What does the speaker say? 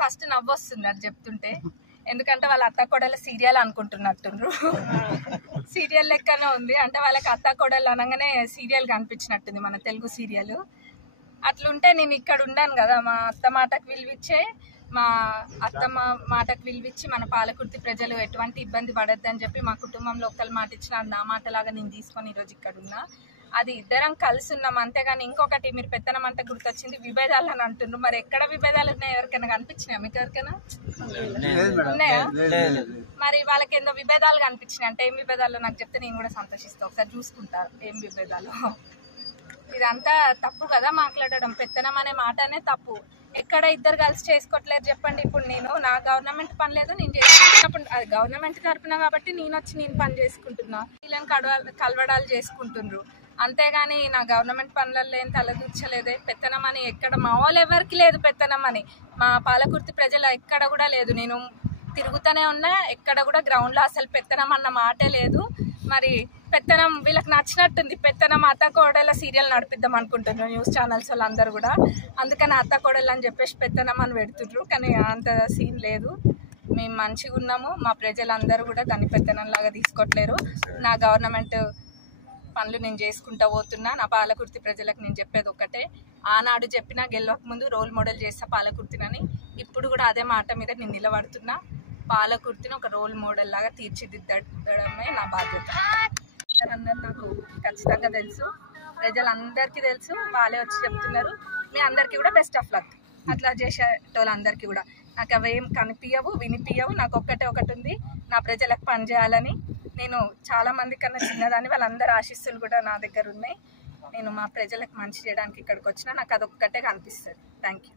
First నవ్వు వస్తుంది అది చెప్తుంటే, ఎందుకంటే వాళ్ళ అత్త కోడల సీరియల్ అనుకుంటున్నట్టుండ్రు. సీరియల్ లెక్కనే ఉంది, అంటే వాళ్ళకి అత్త కోడలు అనగానే సీరియల్ కనిపించినట్టుంది, మన తెలుగు సీరియల్. అట్లుంటే నేను ఇక్కడ ఉండాను కదా, మా అత్త మాటకు విలువిచ్చే, మా అత్తమ్మ మాటకు విలువిచ్చి మన పాలకుర్తి ప్రజలు ఎటువంటి ఇబ్బంది పడద్దని చెప్పి మా కుటుంబంలో ఒక్కరు మాట ఇచ్చిన నా మాటలాగా నేను తీసుకొని ఈరోజు ఇక్కడ ఉన్నా. అది ఇద్దరం కలిసి ఉన్నాం, అంతేగాని ఇంకొకటి మీరు పెత్తనం అంటే గుర్తొచ్చింది విభేదాలు అని అంటున్నారు. మరి ఎక్కడ విభేదాలు ఉన్నాయి? ఎవరికైనా కనిపించినాయా మీకు? ఎవరికైనా ఉన్నాయా? మరి వాళ్ళకి ఏందో విభేదాలు కనిపించినాయి అంటే ఏం విభేదాలు నాకు చెప్తే నేను కూడా సంతోషిస్తాను, ఒకసారి చూసుకుంటా ఏం విభేదాలు. ఇదంతా తప్పు కదా మాట్లాడడం, పెత్తనం అనే మాటనే తప్పు. ఎక్కడ ఇద్దరు కలిసి చేసుకోవట్లేదు చెప్పండి. ఇప్పుడు నేను నా గవర్నమెంట్ పని లేదు, నేను చేసుకుంటున్నప్పుడు అది గవర్నమెంట్ తరపున కాబట్టి నేను వచ్చి నేను పని చేసుకుంటున్నా, వీళ్ళని కలవడాలు చేసుకుంటుండ్రు. అంతేగాని నా గవర్నమెంట్ పనులలో ఏం తలదూర్చలేదే. పెత్తనం అని ఎక్కడ మా వాళ్ళు ఎవరికి లేదు, పెత్తనం అని మా పాలకుర్తి ప్రజలు ఎక్కడ కూడా లేదు. నేను తిరుగుతూనే ఉన్నా, ఎక్కడ కూడా గ్రౌండ్లో అసలు పెత్తనం అన్న మాటే లేదు. మరి పెత్తనం వీళ్ళకి నచ్చినట్టుంది, పెత్తనం అత్త కోడల సీరియల్ నడిపిద్దాం అనుకుంటున్నారు న్యూస్ ఛానల్స్ వాళ్ళందరూ కూడా. అందుకని అత్త కోడలు అని చెప్పేసి పెత్తనం అని పెడుతుండ్రు, కానీ అంత సీన్ లేదు. మేము మంచిగా ఉన్నాము, మా ప్రజలందరూ కూడా దాన్ని పెత్తనంలాగా తీసుకోవట్లేరు. నా గవర్నమెంట్ పనులు నేను చేసుకుంటూ పోతున్నా. నా పాలకుర్తి ప్రజలకు నేను చెప్పేది ఒకటే, ఆనాడు చెప్పినా గెలవక ముందు రోల్ మోడల్ చేస్తా పాలకుర్తినని, ఇప్పుడు కూడా అదే మాట మీద నేను నిలబడుతున్నా. పాలకుర్తిని ఒక రోల్ మోడల్ లాగా తీర్చిదిద్దడమే నా బాధ్యత. అందరూ నాకు ఖచ్చితంగా తెలుసు, ప్రజలందరికీ తెలుసు, వాళ్ళే వచ్చి చెప్తున్నారు. మీ అందరికీ కూడా బెస్ట్ ఆఫ్ లక్. అట్లా చేసేటోళ్ళందరికీ కూడా నాకు అవేం కనిపించవు, వినిపించవు. నాకు ఒకటి ఉంది, నా ప్రజలకు పని చేయాలని. నేను చాలా మంది కన్నా చిన్నదాన్ని, వాళ్ళందరూ ఆశీస్సులు కూడా నా దగ్గర ఉన్నాయి. నేను మా ప్రజలకు మంచి చేయడానికి ఇక్కడికి వచ్చినా, నాకు అదొక్కటే కనిపిస్తుంది. Thank you.